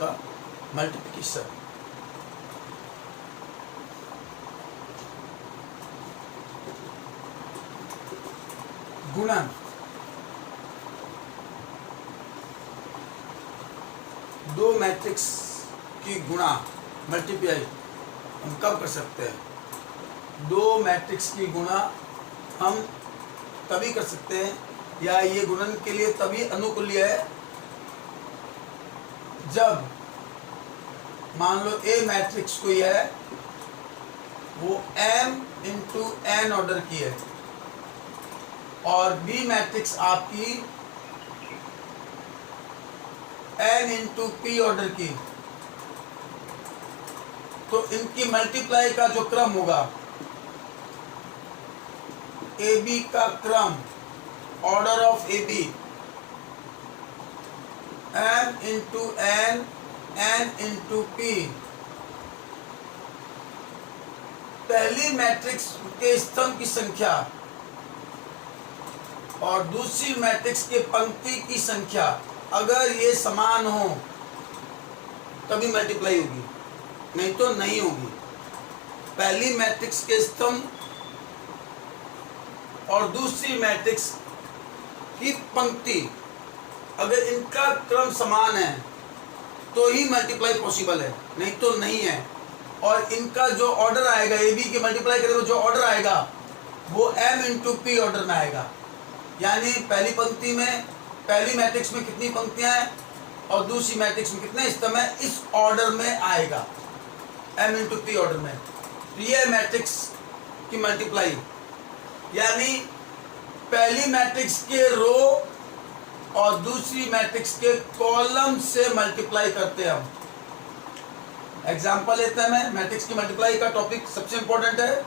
का मल्टीप्लिकेशन। गुणन, दो मैट्रिक्स की गुणा मल्टीप्लाई हम कब कर सकते हैं? दो मैट्रिक्स की गुणा हम तभी कर सकते हैं, या ये गुणन के लिए तभी अनुकूल्य है जब मान लो ए मैट्रिक्स कोई है, वो m इंटू n ऑर्डर की है, और बी मैट्रिक्स आपकी n इंटू पी ऑर्डर की, तो इनकी मल्टीप्लाई का जो क्रम होगा, ए बी का क्रम, order of A B, m into n, n into P, पहली मैट्रिक्स के स्तंभ की संख्या और दूसरी मैट्रिक्स के पंक्ति की संख्या अगर ये समान हो तभी मल्टीप्लाई होगी, नहीं तो नहीं होगी। पहली मैट्रिक्स के स्तंभ और दूसरी मैट्रिक्स की पंक्ति अगर इनका क्रम समान है तो ही मल्टीप्लाई पॉसिबल है, नहीं तो नहीं है। और इनका जो ऑर्डर आएगा, ए बी के मल्टीप्लाई करें तो जो ऑर्डर आएगा वो m इंटू पी ऑर्डर में आएगा। यानी पहली पंक्ति में, पहली मैट्रिक्स में कितनी पंक्तियां हैं और दूसरी मैट्रिक्स में कितने स्तंभ हैं, इस ऑर्डर में आएगा, m इंटू पी ऑर्डर में। तो ये मैट्रिक्स की मल्टीप्लाई, यानी पहली मैट्रिक्स के रो और दूसरी मैट्रिक्स के कॉलम से मल्टीप्लाई करते हैं हम। एग्जाम्पल लेते हैं, मैं मैट्रिक्स की मल्टीप्लाई का टॉपिक सबसे इंपॉर्टेंट है।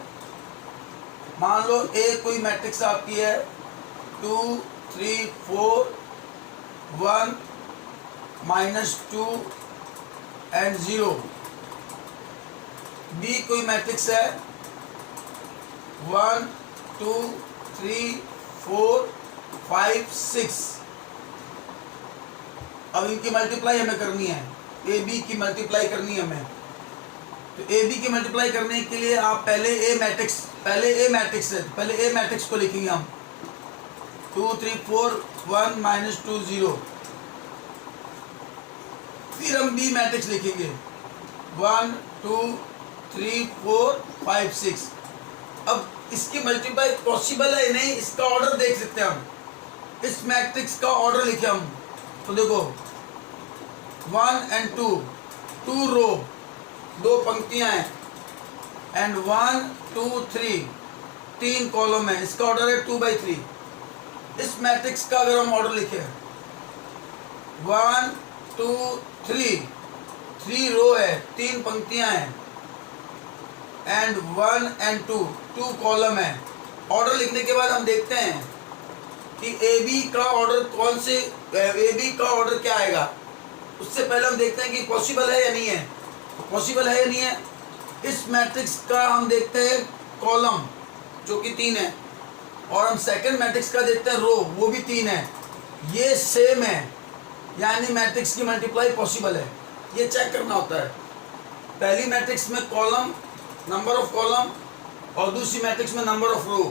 मान लो ए कोई मैट्रिक्स आपकी है 2 3 4 1 -2 एंड 0। बी कोई मैट्रिक्स है 1 2 3 4 5 6। अब इनकी मल्टीप्लाई हमें करनी है, ए बी की मल्टीप्लाई करनी है हमें। तो ए बी की मल्टीप्लाई करने के लिए आप पहले ए मैट्रिक्स को लिखेंगे हम 2 3 4 1 -2 0। फिर हम बी मैट्रिक्स लिखेंगे 1 2 3 4 5 6। अब इसकी मल्टीप्लाई पॉसिबल है नहीं, इसका ऑर्डर देख सकते हैं हम। इस मैट्रिक्स का ऑर्डर लिखे हम, तो देखो 1 एंड 2 रो, दो पंक्तियां हैं, एंड 1 2 3 3 कॉलम है, इसका ऑर्डर है 2/3। इस मैट्रिक्स का अगर हम ऑर्डर लिखे 1 2 3 रो है, 3 पंक्तियां हैं, एंड 1 एंड 2 कॉलम है। ऑर्डर लिखने के बाद हम देखते हैं कि ए बी का ऑर्डर कौन से, ए बी का ऑर्डर क्या आएगा। उससे पहले हम देखते हैं कि पॉसिबल है या नहीं है। पॉसिबल है या नहीं है, इस मैट्रिक्स का हम देखते हैं कॉलम जो कि 3 है, और हम सेकंड मैट्रिक्स का देखते हैं रो, वो भी 3 है, ये सेम है, यानी मैट्रिक्स की मल्टीप्लाई पॉसिबल है। ये चेक करना होता है। पहली मैट्रिक्स में कॉलम, नंबर ऑफ कॉलम, और दूसरी मैट्रिक्स में नंबर ऑफ रो।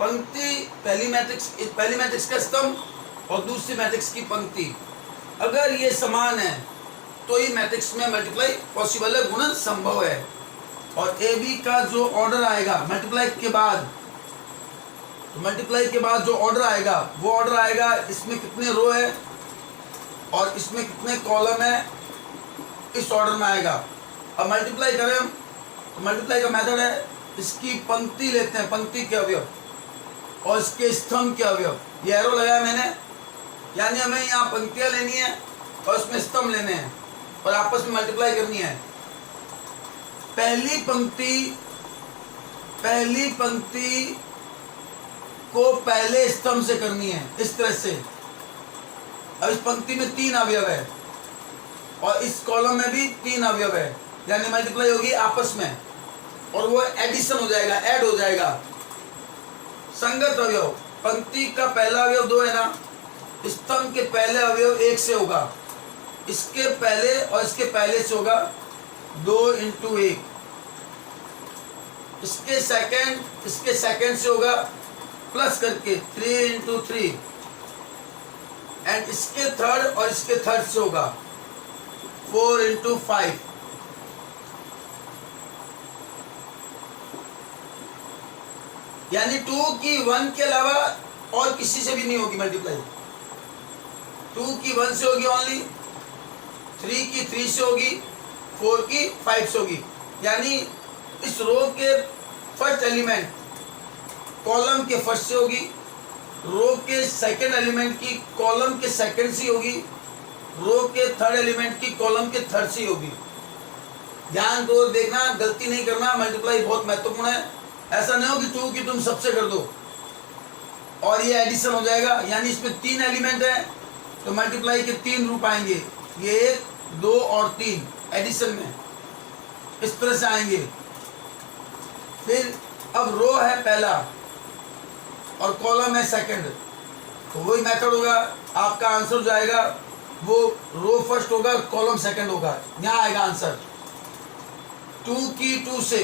पंक्ति, पहली मैट्रिक्स का स्तंभ और दूसरी मैट्रिक्स की पंक्ति अगर ये समान है तो ही मैट्रिक्स में मल्टीप्लाई पॉसिबल है, गुणन संभव है। और ए बी का जो ऑर्डर आएगा मल्टीप्लाई के बाद, तो मल्टीप्लाई के बाद जो ऑर्डर आएगा वो ऑर्डर आएगा इसमें कितने रो है और इसमें कितने कॉलम है, इस ऑर्डर में आएगा। अब मल्टीप्लाई करें हम, तो मल्टीप्लाई का मेथड है, इसकी पंक्ति लेते हैं, पंक्ति के अवयव, और इसके स्तंभ के अवयव। ये एरो लगाया मैंने, यानी हमें यहाँ पंक्तियाँ लेनी है और उसमें स्तंभ लेने हैं और आपस में मल्टीप्लाई करनी है। पहली पंक्ति को पहले स्तंभ से करनी है, इस तरह से। अब इस पंक्ति में 3 अवयव है और इस कॉलम में भी 3 अवयव है, यानी मल्टीप्लाई होगी आपस में, और वो एडिशन हो जाएगा, ऐड हो जाएगा। संगत अवयव, पंक्ति का पहला अवयव 2 है ना, स्तंभ के पहले अवयव 1 से होगा, इसके पहले और इसके पहले से होगा 2 इंटू 1, इसके सेकंड से होगा प्लस करके 3 इंटू 3, एंड इसके थर्ड और इसके थर्ड से होगा 4 इंटू 5। यानी 2 की 1 के अलावा और किसी से भी नहीं होगी मल्टीप्लाई। 2 की 1 से होगी ओनली, 3 की 3 से होगी, 4 की 5 से होगी। यानी इस रो के फर्स्ट एलिमेंट कॉलम के फर्स्ट से होगी, रो के सेकंड एलिमेंट की कॉलम के सेकंड से होगी, रो के थर्ड एलिमेंट की कॉलम के थर्ड से होगी। ध्यान दो, देखना, गलती नहीं करना, मल्टीप्लाई बहुत महत्वपूर्ण है। ऐसा नहीं हो कि 2 की तुम सबसे कर दो और ये एडिशन हो जाएगा। यानी इसमें 3 एलिमेंट है तो मल्टीप्लाई के 3 रूप आएंगे, ये 1, 2 और 3 एडिशन में इस तरह से आएंगे। फिर अब रो है पहला और कॉलम है सेकंड, तो वही मेथड होगा। आपका आंसर हो जाएगा वो रो फर्स्ट होगा, कॉलम सेकंड होगा। यहाँ आएगा आंसर 2 की 2 से,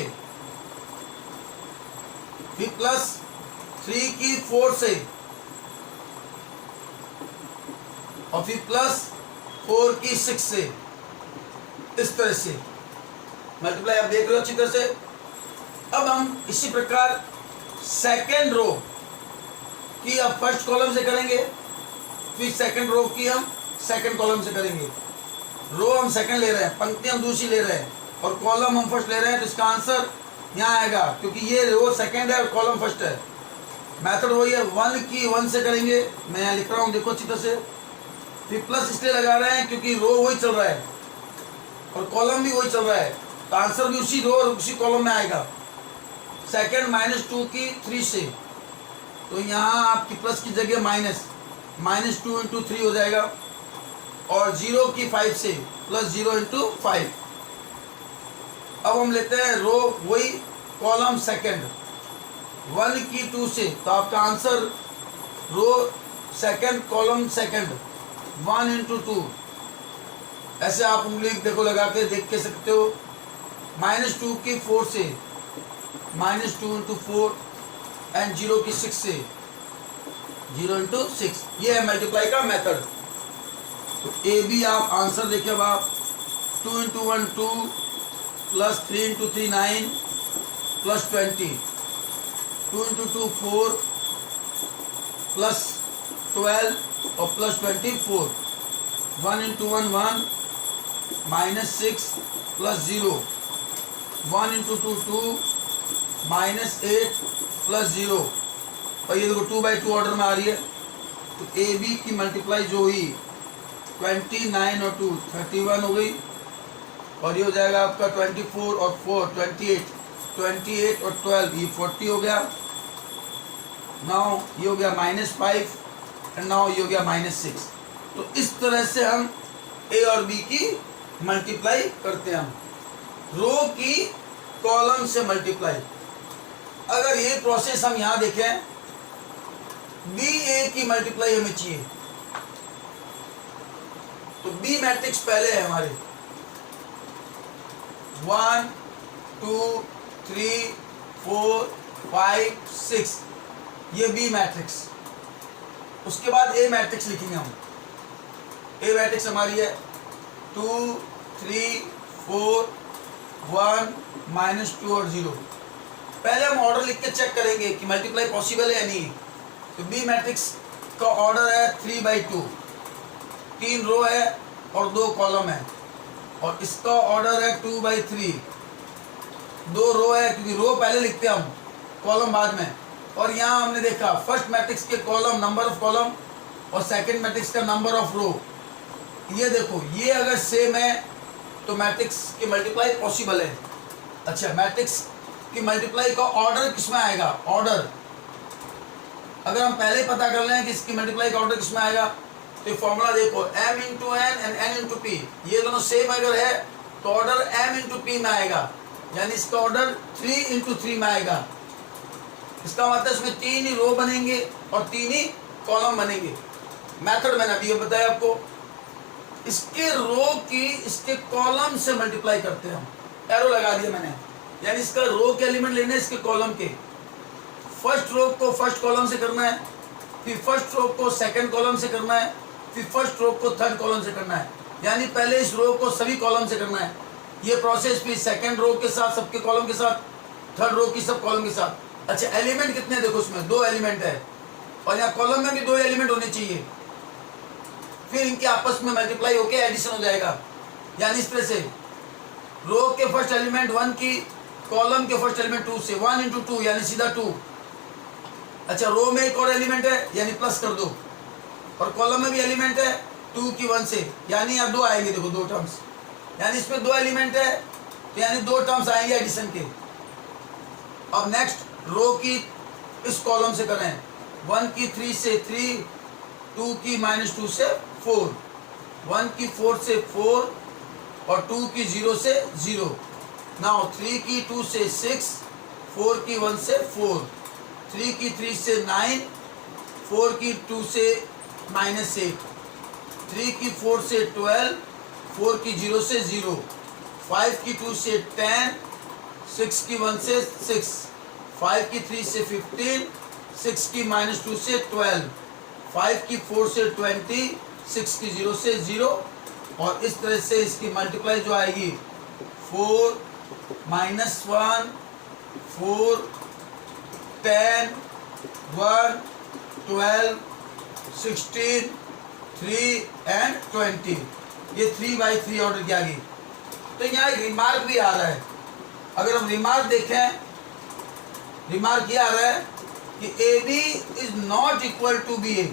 फिर प्लस 3 की 4 से, और फिर प्लस 4 की 6 से। इस तरह से मल्टीप्लाई आप देख रहे हो अच्छी तरह से। अब हम इसी प्रकार सेकंड रो की अब फर्स्ट कॉलम से करेंगे, फिर सेकंड रो की हम सेकंड कॉलम से करेंगे। रो हम सेकंड ले रहे हैं, पंक्ति हम दूसरी ले रहे हैं और कॉलम हम फर्स्ट ले रहे हैं, तो इसका आंसर यहाँ आएगा क्योंकि ये रो सेकंड है और कॉलम फर्स्ट है। मेथड वही है, 1 की 1 से करेंगे। मैं यहाँ लिख रहा हूँ, देखो अच्छी तरह से। फिर प्लस इसलिए लगा रहे हैं क्योंकि रो वही चल रहा है और कॉलम भी वही चल रहा है, तो आंसर भी उसी रो और उसी कॉलम में आएगा। सेकंड -2 की 3 से, तो यहाँ आपकी प्लस की जगह -2 इंटू 3 हो जाएगा, और 0 की 5 से प्लस 0 इंटू 5। अब हम लेते हैं रो वही, कॉलम सेकंड 1 की 2 से, तो आपका answer row second column second 1 into 2। ऐसे आप उंगली देखो लगा के देख के सकते हो। -2 की 4 से, -2 इंटू 4, एंड 0 की 6 से 0 इंटू 6। ये है मल्टीप्लाई का मेथड। तो ए बी आप आंसर देखिए। अब आप 2 into 1 2, plus 3 into 3 9, plus 20, 2 into 2 4, plus 12 और plus 24, 1 into 1 1, -6 plus 0, 1 into 2 2, -8 plus 0। और ये देखो 2/2 ऑर्डर में आ रही है। तो ए बी की मल्टीप्लाई जो हुई 29 और 2 31 हो गई, और ये हो जाएगा आपका 24 और 4 28, 28 और 12 ये 40 हो गया। नाउ ये हो गया -5 एंड नाउ ये हो गया -6। तो इस तरह से हम ए और बी की मल्टीप्लाई करते हैं। हम रो की कॉलम से मल्टीप्लाई। अगर ये प्रोसेस हम यहाँ देखें, बी ए की मल्टीप्लाई हमें चाहिए, तो बी मैट्रिक्स पहले है हमारे 1 2 3 4 5 6, ये बी मैट्रिक्स। उसके बाद ए मैट्रिक्स लिखेंगे हम। ए मैट्रिक्स हमारी है 2 3 4 1 -2 और 0। पहले हम ऑर्डर लिख के चेक करेंगे कि मल्टीप्लाई पॉसिबल है या नहीं। तो बी मैट्रिक्स का ऑर्डर है 3/2, 3 रो है और 2 कॉलम है, और इसका ऑर्डर है 2/3, 2 रो है क्योंकि रो पहले लिखते हैं हम, कॉलम बाद में। और यहाँ हमने देखा फर्स्ट मैट्रिक्स के कॉलम नंबर ऑफ कॉलम और सेकंड मैट्रिक्स का नंबर ऑफ रो। ये देखो, ये अगर सेम है तो मैट्रिक्स की मल्टीप्लाई पॉसिबल है। अच्छा, मैट्रिक्स की मल्टीप्लाई का ऑर्डर किसमें आएगा? ऑर्डर अगर हम पहले ही पता कर लें कि इसकी मल्टीप्लाई का ऑर्डर किसमें आएगा, तो फॉर्मूला देखो m into N and n into P, ये दोनों सेम अगर है तो ऑर्डर m इंटू पी में आएगा, यानी इसका ऑर्डर 3 इंटू 3 में आएगा। इसका मतलब इसमें 3 ही रो बनेंगे और 3 ही कॉलम बनेंगे। मेथड मैंने अभी बताया आपको। इसके रो की इसके कॉलम से मल्टीप्लाई करते हैं हम, एरो लगा दिया मैंने, यानी इसका रो के एलिमेंट लेने इसके कॉलम के, फर्स्ट रो को फर्स्ट कॉलम से करना है, फिर फर्स्ट रो को सेकंड कॉलम से करना है, फिर फर्स्ट रो को थर्ड कॉलम से करना है, यानी पहले इस रो को सभी कॉलम से करना है, ये प्रोसेस फिर सेकंड रो के साथ सबके कॉलम के साथ, थर्ड रो की सब कॉलम के साथ। अच्छा एलिमेंट कितने देखो उसमें 2 एलिमेंट है, और यहाँ कॉलम में भी 2 एलिमेंट होने चाहिए, फिर इनके आपस में मल्टीप्लाई होके एडिशन हो जाएगा, यानी इस तरह से रो के फर्स्ट एलिमेंट 1 की, कॉलम के फर्स्ट एलिमेंट 2 से, 1 इंटू 2 यानी सीधा 2। अच्छा रो में एक और एलिमेंट है यानी प्लस कर दो, और कॉलम में भी एलिमेंट है 2 की 1 से, यानी अब 2 आएंगे, देखो 2 टर्म्स, यानी इसमें 2 एलिमेंट है तो यानी 2 टर्म्स आएंगे एडिशन के। अब नेक्स्ट रो की इस कॉलम से करें, 1 की 3 से 3, 2 की -2 से 4, 1 की 4 से 4 और 2 की 0 से 0। नाउ 3 की 2 से 6, 4 की 1 से 4, 3 की 3 से 9, 4 की 2 से -8, 3 की 4 से 12, 4 की 0 से 0, 5 की 2 से 10, 6 की 1 से 6, 5 की 3 से 15, 6 की -2 से 12, 5 की 4 से 20, 6 की 0 से 0, और इस तरह से इसकी मल्टीप्लाई जो आएगी 4 -1 4 10 1 12 16 3 एंड 20, ये 3/3 ऑर्डर की आ गई। तो यहाँ एक रिमार्क भी आ रहा है, अगर हम रिमार्क देखें, रिमार्क ये आ रहा है कि A B is not equal to B A.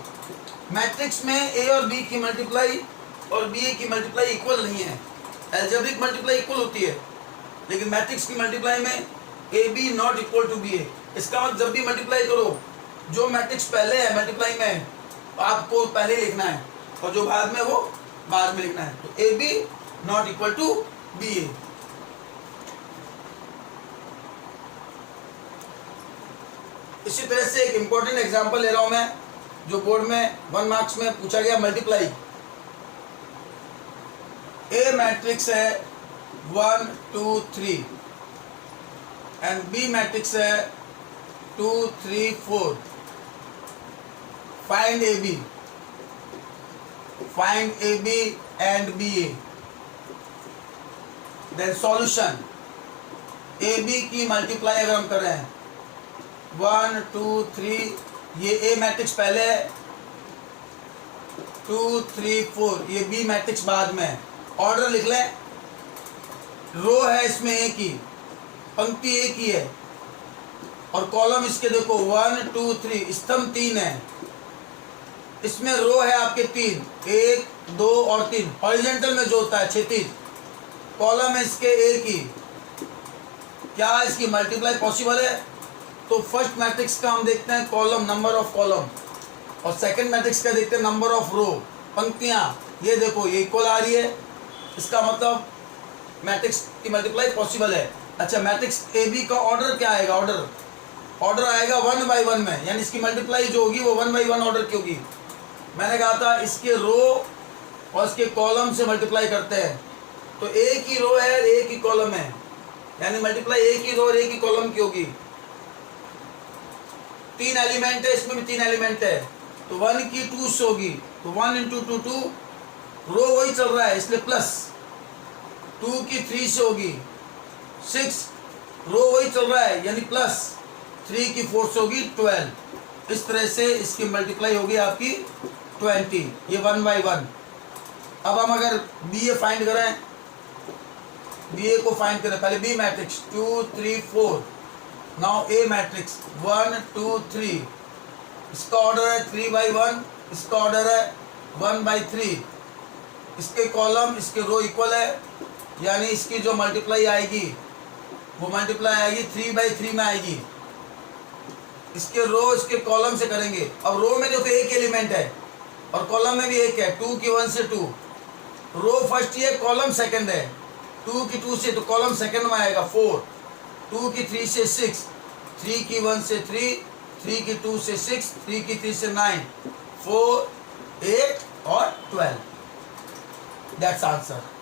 Matrix में ए और बी की मल्टीप्लाई और बी ए की मल्टीप्लाई इक्वल नहीं है, एल्जेब्रिक मल्टीप्लाई इक्वल होती है, लेकिन मैट्रिक्स की मल्टीप्लाई में A B not equal to B A. इसका मतलब जब भी मल्टीप्लाई करो, जो मैट्रिक्स पहले है मल्टीप्लाई में आपको पहले लिखना है, और जो बाद में वो बाद में लिखना है। तो A B not equal to B A. इसी तरह से एक इंपॉर्टेंट एग्जांपल ले रहा हूं मैं, जो बोर्ड में 1 मार्क्स में पूछा गया, मल्टीप्लाई। ए मैट्रिक्स है 1 2 3 एंड बी मैट्रिक्स है 2 3 4। Find A B, find A B and B A. Then solution, A B की मल्टीप्लाई अगर हम कर रहे हैं 1 2 3, ये ए मैट्रिक्स पहले है, 2 3 4 ये बी मैट्रिक्स बाद में है। ऑर्डर लिख लें, रो है इसमें एक ही, पंक्ति एक ही है, और कॉलम इसके देखो 1 2 3, स्तंभ 3 है, इसमें रो है आपके 3, 1 2 और 3, हॉरिजॉन्टल में जो होता है क्षैतिज, कॉलम है इसके एक ही। क्या इसकी मल्टीप्लाई पॉसिबल है? तो फर्स्ट मैट्रिक्स का हम देखते हैं कॉलम, नंबर ऑफ कॉलम, और सेकंड मैट्रिक्स का देखते हैं नंबर ऑफ रो, पंक्तियां। ये देखो ये इक्वल आ रही है, इसका मतलब मैट्रिक्स की मल्टीप्लाई पॉसिबल है। अच्छा मैट्रिक्स ए बी का ऑर्डर क्या आएगा? ऑर्डर आएगा 1/1 में, यानी इसकी मल्टीप्लाई जो होगी वो 1/1 ऑर्डर की होगी। मैंने कहा था इसके रो और इसके कॉलम से मल्टीप्लाई करते हैं, तो एक ही रो है एक ही कॉलम है, यानी मल्टीप्लाई एक ही रो और एक ही कॉलम की होगी। 3 एलिमेंट है, इसमें भी 3 एलिमेंट है, तो 1 की 2 से होगी, तो 1 इंटू 2 2, रो वही चल रहा है इसलिए प्लस। 2 की 3 से होगी 6, रो वही चल रहा है यानी प्लस। 3 की 4 से होगी 12। इस तरह से इसकी मल्टीप्लाई होगी आपकी 20, ये 1/1। अब हम अगर बी ए फाइंड करें, बी ए को फाइंड करें, पहले बी मैट्रिक्स 2 3 4, नाउ ए मैट्रिक्स 1 2 3, इसका ऑर्डर है 3/1, इसका ऑर्डर है 1/3, इसके कॉलम इसके रो इक्वल है, यानी इसकी जो मल्टीप्लाई आएगी वो मल्टीप्लाई आएगी 3/3 में आएगी। इसके रो इसके कॉलम से करेंगे, अब रो में देखो एक एलिमेंट है और कॉलम में भी एक है, 2 की 1 से 2, रो फर्स्ट है कॉलम सेकंड है, 2 की 2 से तो कॉलम सेकंड में आएगा 4, 2 की 3 से 6, 3 की 1 से 3, 3 की 2 से 6, 3 की 3 से 9, 4 8 और 12। That's answer.